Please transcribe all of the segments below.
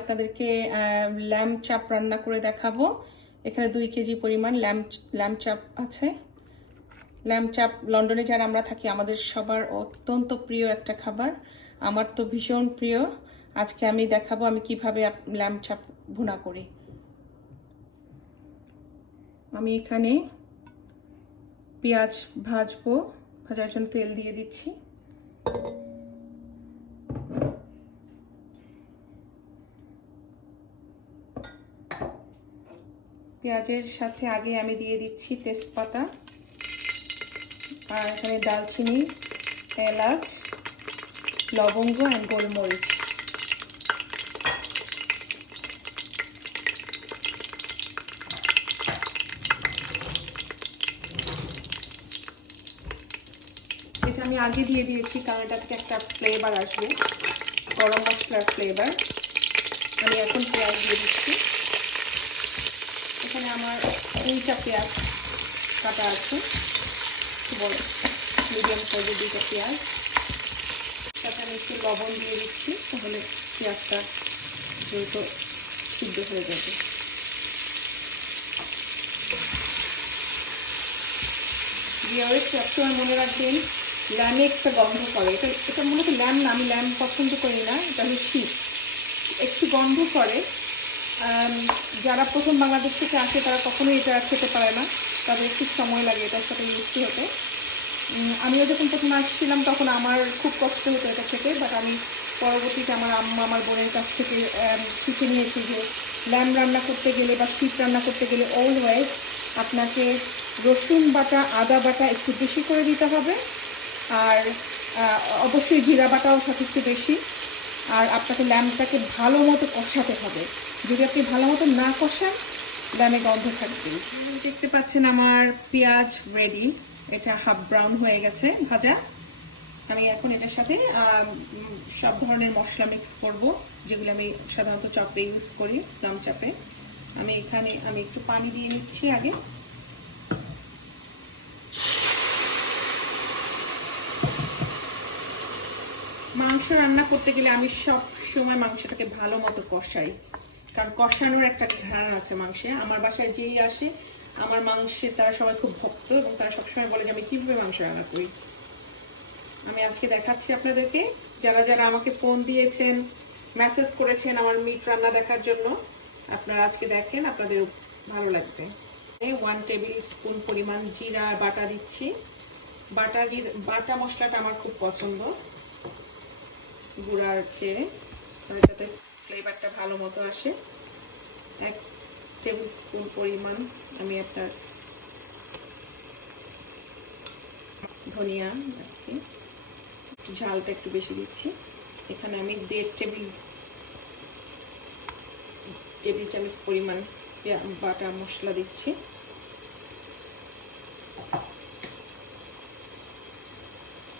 আপনাদেরকে ল্যাম্ব চাপ রান্না করে দেখাবো। এখানে 2 কেজি পরিমাণ ল্যাম্ব চাপ আছে। ল্যাম্ব চাপ লন্ডনে যারা আমরা থাকি আমাদের সবার অত্যন্ত প্রিয় একটা খাবার, আমার তো ভীষণ প্রিয়। আজকে আমি দেখাবো আমি কিভাবে ল্যাম্ব চাপ ভুনা করি। আমি এখানে পেঁয়াজ ভাজবো, ভাজার জন্য তেল দিয়ে দিচ্ছি। পেঁয়াজের সাথে আগে আমি দিয়ে দিচ্ছি তেজপাতা, আর এখানে দালচিনি, এলাচ, লবঙ্গ আর গোলমরিচ। এটা আমি আগে দিয়ে দিয়েছি কারণ এটা থেকে একটা ফ্লেভার আসবে, গরম মশলার ফ্লেভার। আমি এখন পেঁয়াজ দিয়ে দিচ্ছি। এখানে আমার 2টা পেঁয়াজ কাটা আছে, বড় মিডিয়াম সাইজের 2টা পেঁয়াজ। সাথে আমি একটু লবণ দিয়ে দিচ্ছি, তাহলে পেঁয়াজটা দ্রুত সিদ্ধ হয়ে যাবে। সবসময় মনে রাখবেন ল্যামে একটা গন্ধ করে, এটা মূলত ল্যাম না, আমি ল্যাম পছন্দ করি না, এটা হলো শিক, একটু গন্ধ করে। যারা প্রথম বাংলাদেশ থেকে আসে তারা কখনোই এটা খেতে পারে না, তাদের একটু সময় লাগে এটার সাথে মিশতে হতে। আমিও যখন প্রথম আসছিলাম তখন আমার খুব কষ্ট হতো এটা খেতে, বাট আমি পরবর্তীতে আমার আম্মা আমার বোনের কাছ থেকে শিখে নিয়েছি যে ল্যাম রান্না করতে গেলে বা শিক রান্না করতে গেলে অলওয়েজ আপনাকে রসুন বাটা, আদা বাটা একটু বেশি করে দিতে হবে, আর অবশ্যই জিরা বাটাও সাথে একটু বেশি। আর আপনাকে ল্যাম্পটাকে ভালো মতো কষাতে হবে, যদি আপনি ভালো মতো না কষান ল্যামে গন্ধ থাকবে। দেখতে পাচ্ছেন আমার পেঁয়াজ রেডি, এটা হাফ ব্রাউন হয়ে গেছে ভাজা। আমি এখন এটার সাথে সব ধরনের মশলা মিক্স করব, যেগুলো আমি সাধারণত চপে ইউজ করি, ল্যাম্ব চাপে। আমি একটু পানি দিয়ে নিচ্ছি আগে। মাংস রান্না করতে গেলে আমি সব সময় মাংসটাকে ভালো মতো কষাই, কারণ কষানোর একটা ঘ্রাণ আছে মাংসে। আমার বাসায় যেই আসে আমার মাংসে তারা সবাই খুব ভক্ত, এবং তারা সবসময় বলে যে আমি কীভাবে মাংস রান্না করি। আমি আজকে দেখাচ্ছি আপনাদেরকে। যারা যারা আমাকে ফোন দিয়েছেন, মেসেজ করেছেন আমার মিট রান্না দেখার জন্য, আপনারা আজকে দেখেন, আপনাদের ভালো লাগবে। 1 টেবিল স্পুন পরিমাণ জিরা বাটা দিচ্ছি। বাটা মশলাটা আমার খুব পছন্দ গুঁড়ার চেয়ে, যাতে ফ্লেভারটা ভালো মতো আসে। 1 টেবিল স্পুন পরিমাণ আমি আপনার ধনিয়া, ঝালটা একটু বেশি দিচ্ছি। এখানে আমি 1.5 টেবিল চামচ পরিমাণ বাটা মশলা দিচ্ছি।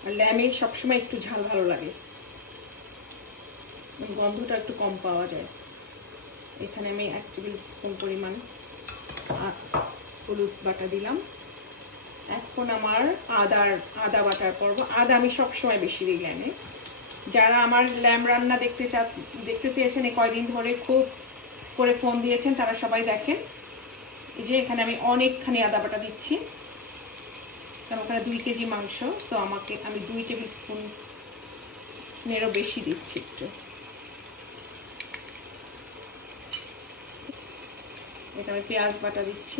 আর ল্যামে সবসময় একটু ঝাল ভালো লাগে, গন্ধটা একটু কম পাওয়া যায়। এখানে আমি 1 টেবিল স্পুন পরিমাণ হলুদ বাটা দিলাম। এখন আমার আদা বাটার পর্ব। আদা আমি সবসময় বেশি দিই ল্যামে। যারা আমার ল্যাম রান্না দেখতে চেয়েছেন এই কয়দিন ধরে খুব করে ফোন দিয়েছেন, তারা সবাই দেখেন। এই যে এখানে আমি অনেকখানি আদা বাটা দিচ্ছি, কারণ ওখানে 2 কেজি মাংস, সো আমি 2 টেবিল স্পুন নেরও বেশি দিচ্ছি একটু। এটা আমি পেঁয়াজ বাটা দিচ্ছি।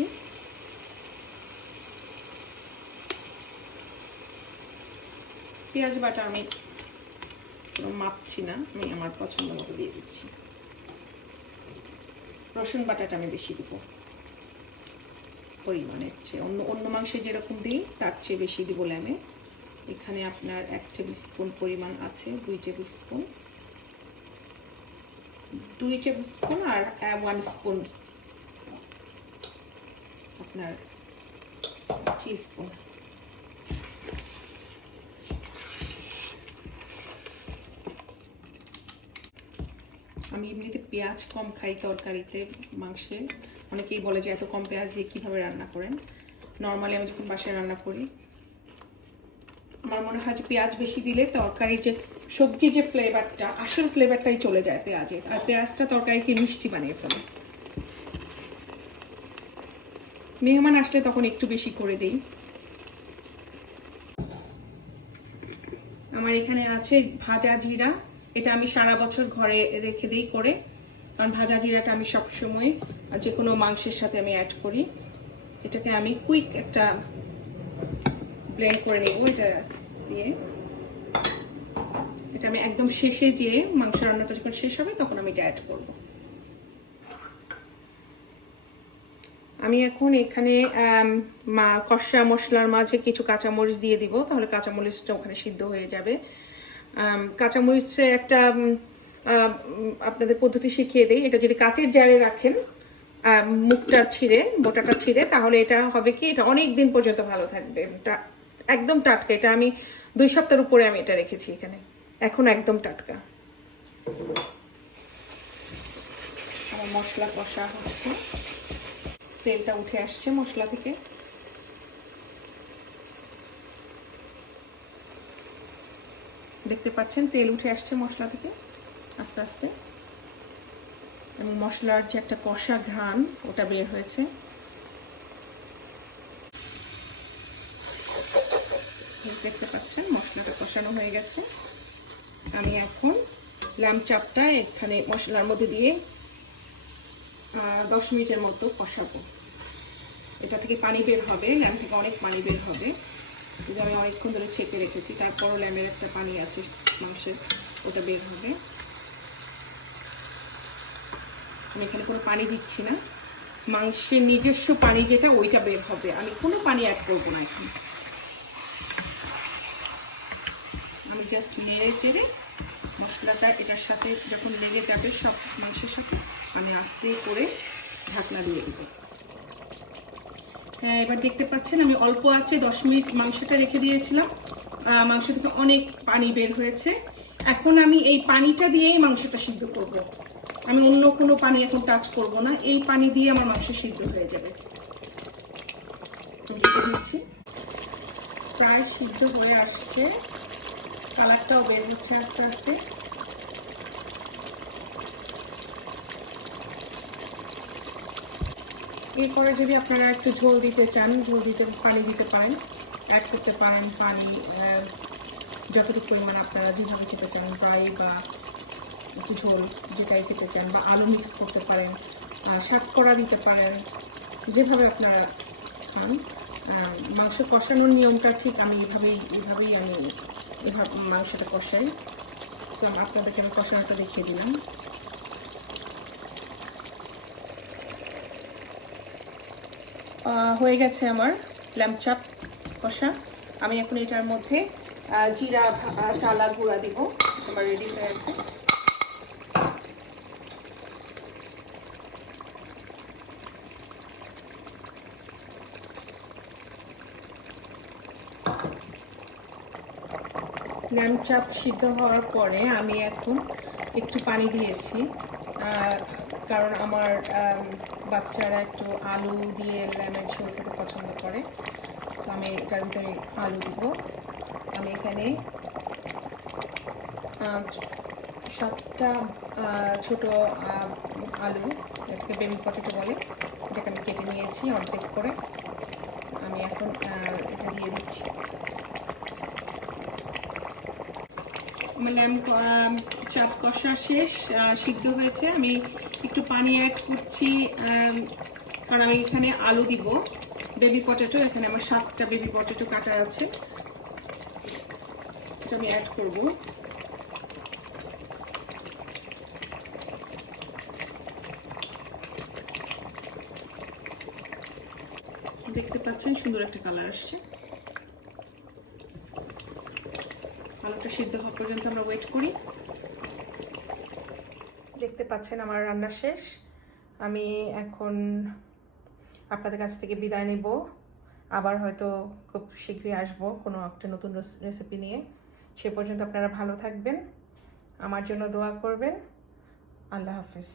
পেঁয়াজ বাটা আমি মাপছি না, আমি আমার পছন্দ মতো দিয়ে দিচ্ছি। রসুন বাটাটা আমি বেশি দিব পরিমাণের চেয়ে, অন্য মাংসে যেরকম দিই তার চেয়ে বেশি দিব ল্যামে। এখানে আপনার 1 টেবিল স্পুন পরিমাণ আছে, 2 টেবিল স্পুন আর 1 স্পুন আপনার টিস্পুন। আমি এমনিতে পেঁয়াজ কম খাই তরকারিতে, মাংসে। অনেকেই বলে যে এত কম পেঁয়াজ দিয়ে কীভাবে রান্না করেন। নর্মালি আমি যখন বাসায় রান্না করি আমার মনে হয় যে পেঁয়াজ বেশি দিলে তরকারির যে সবজি যে ফ্লেভারটা, আসল ফ্লেভারটাই চলে যায় পেঁয়াজের, আর পেঁয়াজটা তরকারিকে মিষ্টি বানিয়ে ফেলে। মেহমান আসলে তখন একটু বেশি করে দিই। আমার এখানে আছে ভাজা জিরা, এটা আমি সারা বছর ঘরে রেখে দিই করে, কারণ ভাজা জিরাটা আমি সবসময় যে কোনো মাংসের সাথে আমি অ্যাড করি। এটাকে আমি কুইক একটা ব্লেন্ড করে নেব এটা দিয়ে। এটা আমি একদম শেষে যে মাংস রান্নাটা যখন শেষ হবে তখন আমি এটা অ্যাড করব। আমি এখন এখানে কষা মশলার মাঝে কিছু কাঁচামরিচ দিয়ে দিব, তাহলে কাঁচামরিচটা ওখানে সিদ্ধ হয়ে যাবে। কাঁচামরিচের একটা আপনাদের পদ্ধতি শিখিয়ে দিই। এটা যদি কাঁচের জারে রাখেন, মুখটা ছিঁড়ে, বোটাটা ছিঁড়ে, তাহলে এটা হবে কি, এটা অনেক দিন পর্যন্ত ভালো থাকবে, একদম টাটকা। এটা আমি 2 সপ্তাহের উপরে আমি এটা রেখেছি এখানে, এখন একদম টাটকা। আমার মশলা কষা হচ্ছে, তেলটা উঠে আসছে মশলা থেকে। দেখতে পাচ্ছেন তেল উঠে আসছে মশলা থেকে আস্তে আস্তে, এবং মশলার যে একটা কষা ঘ্রাণ ওটা বের হয়েছে। দেখতে পাচ্ছেন মশলাটা কষানো হয়ে গেছে। আমি এখন ল্যাম্ব চাপটা এখানে মশলার মধ্যে দিয়ে 10 মিনিটের মতো কষাবো। এটা থেকে পানি বের হবে, ল্যাম্ব থেকে অনেক পানি বের হবে, যে আমি অনেকক্ষণ ধরে চেপে রেখেছি, তারপরও ল্যাম্বের একটা পানি আছে মাংসের, ওটা বের হবে। আমি এখানে কোনো পানি দিচ্ছি না, মাংসের নিজস্ব পানি যেটা ওইটা বের হবে, আমি কোনো পানি অ্যাড করবো না এখন। আমি জাস্ট নেড়ে চেড়ে মশলাটা এটার সাথে যখন লেগে যাবে সব মাংসের সাথে, আমি আস্তে করে ঢাকনা দিয়ে দেবো। হ্যাঁ, এবার দেখতে পাচ্ছেন আমি অল্প আছে 10 মিনিট মাংসটা রেখে দিয়েছিলাম, মাংস থেকে অনেক পানি বের হয়েছে। এখন আমি এই পানিটা দিয়েই মাংসটা সিদ্ধ করব, আমি অন্য কোনো পানি এখন টাচ করব না, এই পানি দিয়ে আমার মাংস সিদ্ধ হয়ে যাবে। দিচ্ছি, প্রায় সিদ্ধ হয়ে আসছে, কালারটাও বের হচ্ছে আস্তে আস্তে। এরপরে যদি আপনারা একটু ঝোল দিতে চান, ঝোল দিতে পানি দিতে পারেন, অ্যাড করতে পারেন পানি যতটুকু পরিমাণ আপনারা যেভাবে খেতে চান, ড্রাই বা একটু ঝোল যেটাই খেতে চান, বা আলু মিক্স করতে পারেন, শাককরা দিতে পারেন, যেভাবে আপনারা খান। মাংস কষানোর নিয়মটা ঠিক আমি এভাবেই আমি মাংসটা কষাই। তো আপনাদেরকে আমি কষানোটা দেখিয়ে দিলাম। হয়ে গেছে আমার ল্যাম্ব চাপ কষা। আমি এখন এটার মধ্যে জিরা টালা গুঁড়া দিব, আমার রেডি হয়ে আছে। ল্যাম্ব চাপ সিদ্ধ হওয়ার পরে আমি এখন একটু পানি দিয়েছি, কারণ আমার বাচ্চারা একটু আলু দিয়ে ল্যাম্বের ঝোল খেতে পছন্দ করে, তো আমি এটার ভিতরে আলু দিব। আমি এখানে 7টা ছোট আলু, এটাকে বেবি পটেটো বলে, এটাকে আমি কেটে নিয়েছি অর্ধেক করে। আমি এখন এটা দিয়ে দিচ্ছি। আমার ল্যাম্ব চাপ কষা শেষ, সিদ্ধ হয়েছে। আমি একটু পানি অ্যাড করছি, কারণ আমি এখানে আলু দিব, বেবি পটেটো, এখানে আমার 7টা বেবি পটেটো কাটা আছে, এটা আমি অ্যাড করব। দেখতে পাচ্ছেন সুন্দর একটা কালার আসছে। আলুটা সিদ্ধ হওয়া পর্যন্ত আমরা ওয়েট করি। দেখতে পাচ্ছেন আমার রান্না শেষ। আমি এখন আপনাদের কাছ থেকে বিদায় নিব, আবার হয়তো খুব শীঘ্রই আসবো কোনো একটা নতুন রেসিপি নিয়ে। সে পর্যন্ত আপনারা ভালো থাকবেন, আমার জন্য দোয়া করবেন। আল্লাহ হাফেজ।